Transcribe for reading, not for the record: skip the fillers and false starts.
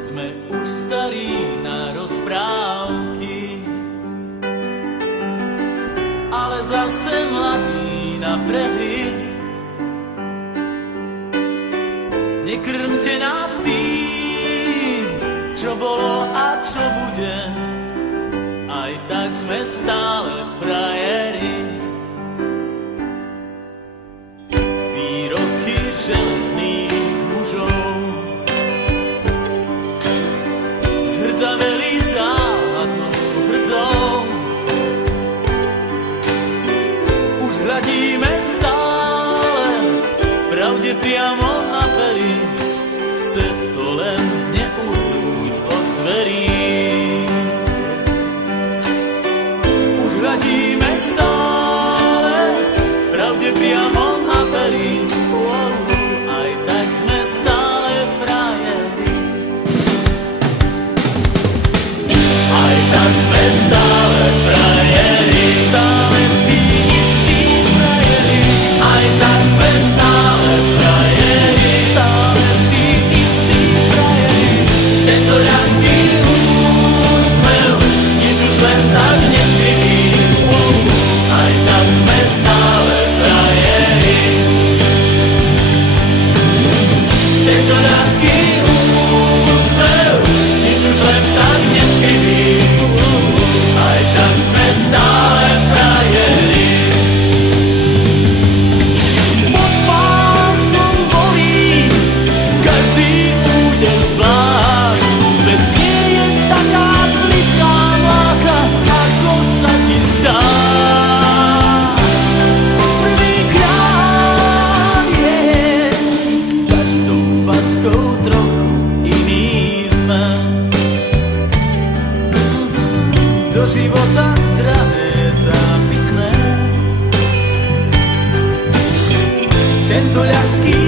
Sme už starí na rozprávky, ale zase mladí na prehry. Nekrmte nás tým, čo bolo a čo bude, aj tak sme stále frajeri. Výroky železných mužov zhrdzaveli záhadnou hrdzou. Už hľadíme stále pravde priamo na pery, chce to len neuhnúť od dverí. Už hľadíme stále pravde priamo na pery, aj tak sme stále frajeri. Aj tak sme stále frajeri, stále tí istí frajeri. Aj tak sme stále frajeri, stále tí istí frajeri. Tento ľahký úsmev, nič už len tak neskrytý. Aj tak sme stále frajeri. Tento ľahký úsmev, nič už len tak neskrytý. Aj tak sme stále frajeri. Pod pásom bolí každý úder zvlášť. Svet nie je taká plitká mláka, ako sa ti zdá. Prvýkrát je každou fackou trochu iný sme. Do života drahé zápisné. Tento ľahký